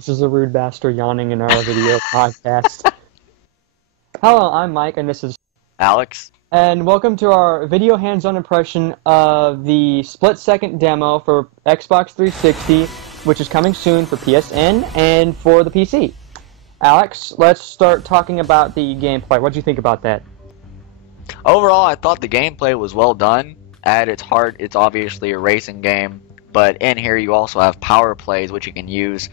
This is a rude bastard yawning in our video podcast. Hello, I'm Mike, and this is Alex. And welcome to our video hands-on impression of the split-second demo for Xbox 360, which is coming soon for PSN and for the PC. Alex, let's start talking about the gameplay. What do you think about that? Overall, I thought the gameplay was well done. At its heart, it's obviously a racing game, but in here you also have power plays, which you can use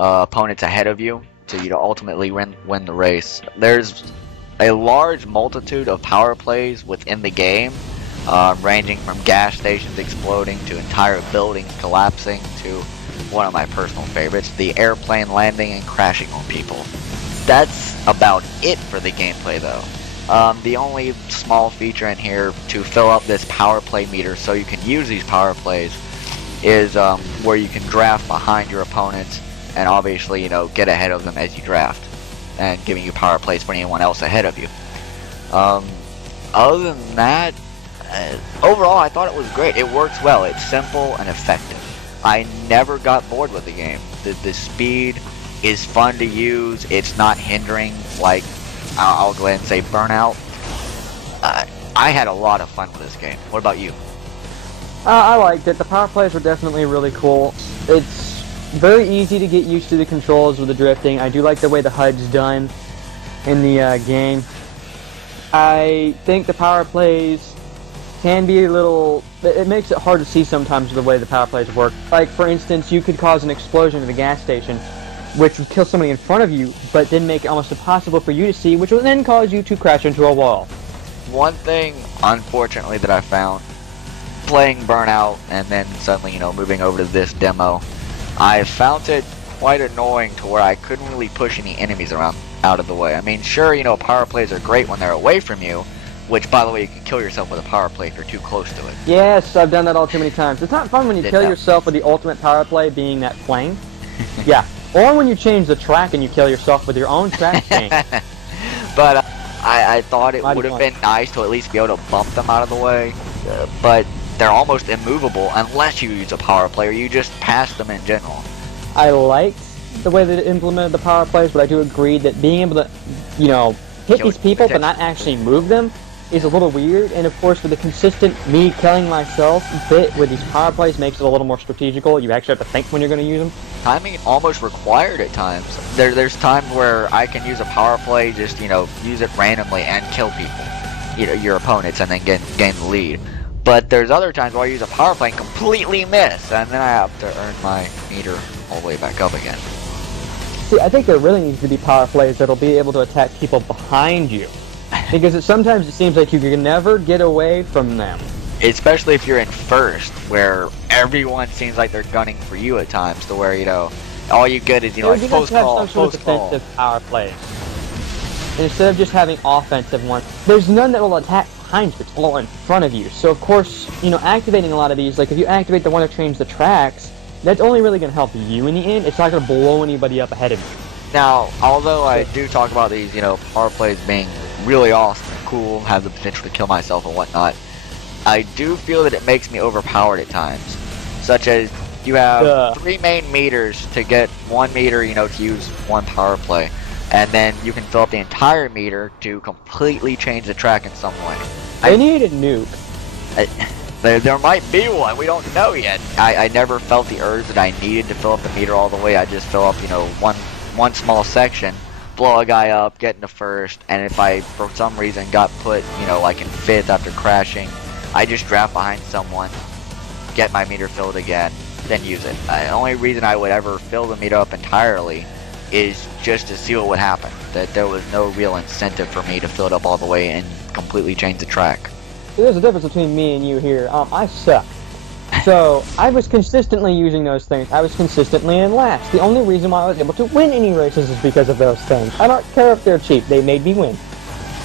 opponents ahead of you to ultimately win the race. There's a large multitude of power plays within the game, ranging from gas stations exploding to entire buildings collapsing to one of my personal favorites, the airplane landing and crashing on people. That's about it for the gameplay though. The only small feature in here to fill up this power play meter so you can use these power plays is where you can draft behind your opponents and obviously, get ahead of them as you draft and giving you power plays for anyone else ahead of you. Other than that, overall I thought it was great. It works well. It's simple and effective. I never got bored with the game. The speed is fun to use. It's not hindering like I'll go ahead and say Burnout. I had a lot of fun with this game. What about you? I liked it. The power plays were definitely really cool. It's very easy to get used to the controls with the drifting. I do like the way the HUD's done in the game. I think the power plays can be a little... It makes it hard to see sometimes the way the power plays work. Like, for instance, you could cause an explosion at a gas station, which would kill somebody in front of you, but then make it almost impossible for you to see, which would then cause you to crash into a wall. One thing, unfortunately, that I found playing Burnout and then suddenly, moving over to this demo, I found it quite annoying to where I couldn't really push any enemies around out of the way. I mean, sure, power plays are great when they're away from you, which, by the way, you can kill yourself with a power play if you're too close to it. Yes, I've done that all too many times. It's not fun when you kill yourself with the ultimate power play being that plane. Yeah. Or when you change the track and you kill yourself with your own track change. But I thought it would have been nice to at least be able to bump them out of the way. But they're almost immovable unless you use a power play or you just pass them in general. I liked the way they implemented the power plays, but I do agree that being able to, hit these people but not actually move them is a little weird. And of course, with the consistent me killing myself bit with these power plays makes it a little more strategical. You actually have to think when you're going to use them. Timing almost required at times. There's times where I can use a power play, just use it randomly and kill people, your opponents, and then gain the lead. But there's other times where I use a power play and completely miss, and then I have to earn my meter all the way back up again. See, I think there really needs to be power plays that'll be able to attack people behind you, because sometimes it seems like you can never get away from them. Especially if you're in first, where everyone seems like they're gunning for you at times, to where, all you get is, like, post call, post call. Defensive power plays. And instead of just having offensive ones, there's none that will attack behind you, it's all in front of you. So, of course, activating a lot of these, like, if you activate the one that changes the tracks, that's only really going to help you in the end. It's not going to blow anybody up ahead of you. Now, although I do talk about these, power plays being really awesome and cool, have the potential to kill myself and whatnot, I do feel that it makes me overpowered at times. Such as, you have 3 main meters to get 1 meter, to use 1 power play. And then you can fill up the entire meter to completely change the track in some way. I need a nuke. There might be one, we don't know yet. I never felt the urge that I needed to fill up the meter all the way. I just fill up, one small section, blow a guy up, get into first, and if I, for some reason, got put, like in 5th after crashing, I just draft behind someone, get my meter filled again, then use it. The only reason I would ever fill the meter up entirely is just to see what would happen. That there was no real incentive for me to fill it up all the way and completely change the track. There's a difference between me and you here. I suck. So, I was consistently using those things. I was consistently in last. The only reason why I was able to win any races is because of those things. I don't care if they're cheap. They made me win.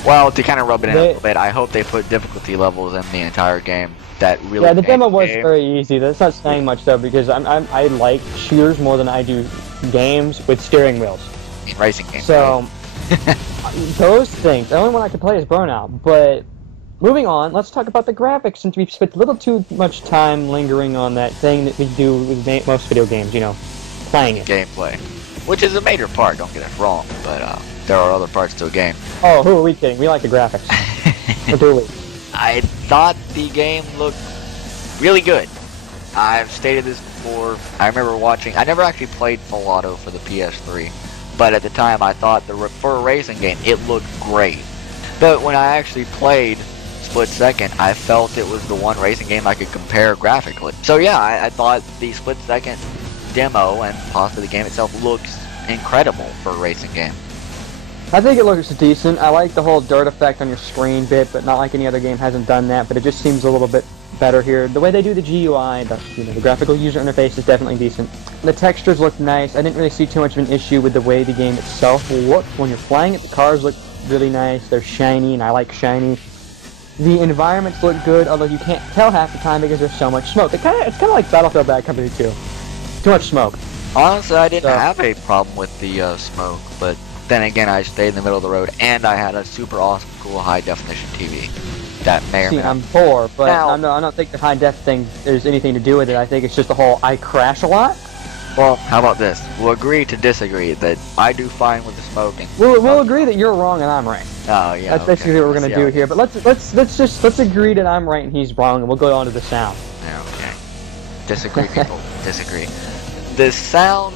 Well, to kind of rub it in a little bit, I hope they put difficulty levels in the entire game that really... Yeah, the demo was very easy. That's not saying much, though, because I like shooters more than I do games with steering wheels. I mean, racing games. So, those things. The only one I could play is Burnout, but... Moving on, let's talk about the graphics, since we've spent a little too much time lingering on that thing that we do with most video games, playing it. Gameplay. which is a major part, don't get us wrong, but there are other parts to a game. Oh, who are we kidding? We like the graphics. What do we? I thought the game looked really good. I've stated this before. I remember watching. I never actually played Full Auto for the PS3, but at the time I thought for a racing game it looked great. But when I actually played Split Second, I felt it was the one racing game I could compare graphically. So yeah, I thought the Split Second demo and possibly the game itself looks incredible for a racing game. I think it looks decent. I like the whole dirt effect on your screen bit, but not like any other game hasn't done that. But it just seems a little bit better here. The way they do the GUI, the graphical user interface is definitely decent. The textures look nice. I didn't really see too much of an issue with the way the game itself looks. When you're flying it, the cars look really nice. They're shiny, and I like shiny. The environments look good, although you can't tell half the time because there's so much smoke. It's kind of like Battlefield Bad Company 2. Too much smoke. Honestly, I didn't have a problem with the smoke, but then again, I stayed in the middle of the road, and I had a super awesome, cool, high-definition TV. That may or may not. I'm poor, but Now, I don't think the high-def thing there's anything to do with it. I think it's just the whole I crash a lot. Well, how about this? We'll agree to disagree that I do fine with the smoke. And We'll agree that you're wrong and I'm right. Oh yeah. That's basically what we're gonna do here. But let's agree that I'm right and he's wrong, and we'll go on to the sound. Yeah, okay. Disagree, people. Disagree. The sound,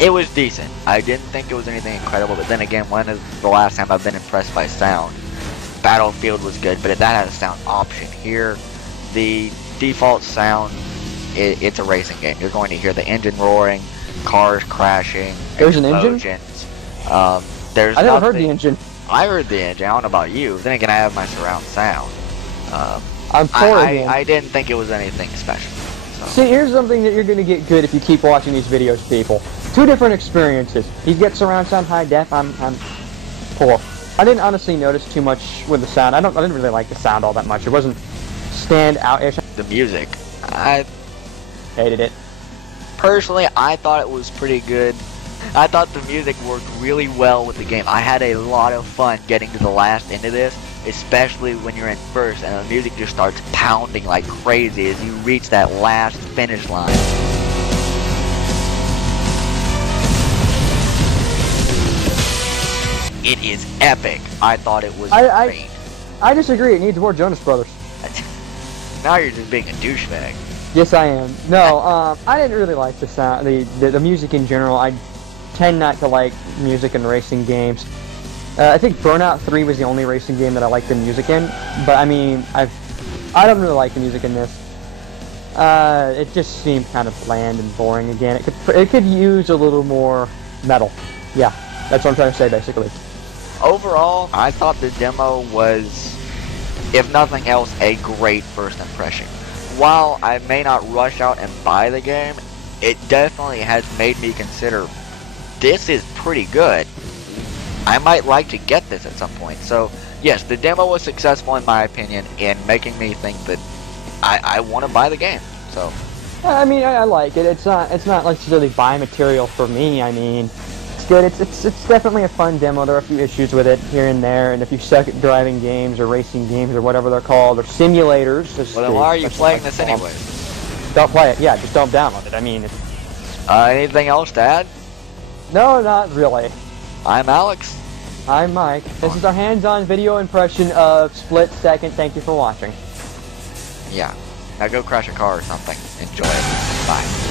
it was decent. I didn't think it was anything incredible, but then again, when is the last time I've been impressed by sound? Battlefield was good, but that had a sound option. Here, the default sound, it's a racing game. You're going to hear the engine roaring, cars crashing, There's an engine? explosions. I never heard the engine. I heard the engine. I don't know about you. Then again, I have my surround sound. I'm poor again. I didn't think it was anything special. So. See, here's something that you're gonna get good if you keep watching these videos, people. Two different experiences. He gets surround sound high def. I'm poor. I didn't honestly notice too much with the sound. I didn't really like the sound all that much. It wasn't stand out-ish. The music, I hated it. Personally, I thought it was pretty good. I thought the music worked really well with the game. I had a lot of fun getting to the last end of this, especially when you're in first and the music just starts pounding like crazy as you reach that last finish line. It is epic. I thought it was great. I disagree. It needs more Jonas Brothers. Now you're just being a douchebag. Yes, I am. No, I didn't really like the sound, the music in general. I tend not to like music in racing games. I think Burnout 3 was the only racing game that I liked the music in. But I mean, I don't really like the music in this. It just seemed kind of bland and boring again. It could use a little more metal. Yeah, that's what I'm trying to say basically. Overall, I thought the demo was, if nothing else, a great first impression. While I may not rush out and buy the game, it definitely has made me consider, this is pretty good. I might like to get this at some point. So, yes, the demo was successful in my opinion in making me think that I want to buy the game. So, I mean, I like it. It's not necessarily buy material for me. I mean, good. It's definitely a fun demo. There are a few issues with it here and there, and if you suck at driving games or racing games or whatever they're called, or simulators. Well, then why are you playing this anyway? Don't play it. Yeah, just don't download it. I mean, anything else to add? No, not really. I'm Alex. I'm Mike. This is our hands-on video impression of Split Second. Thank you for watching. Yeah. Now go crash a car or something. Enjoy it. Bye.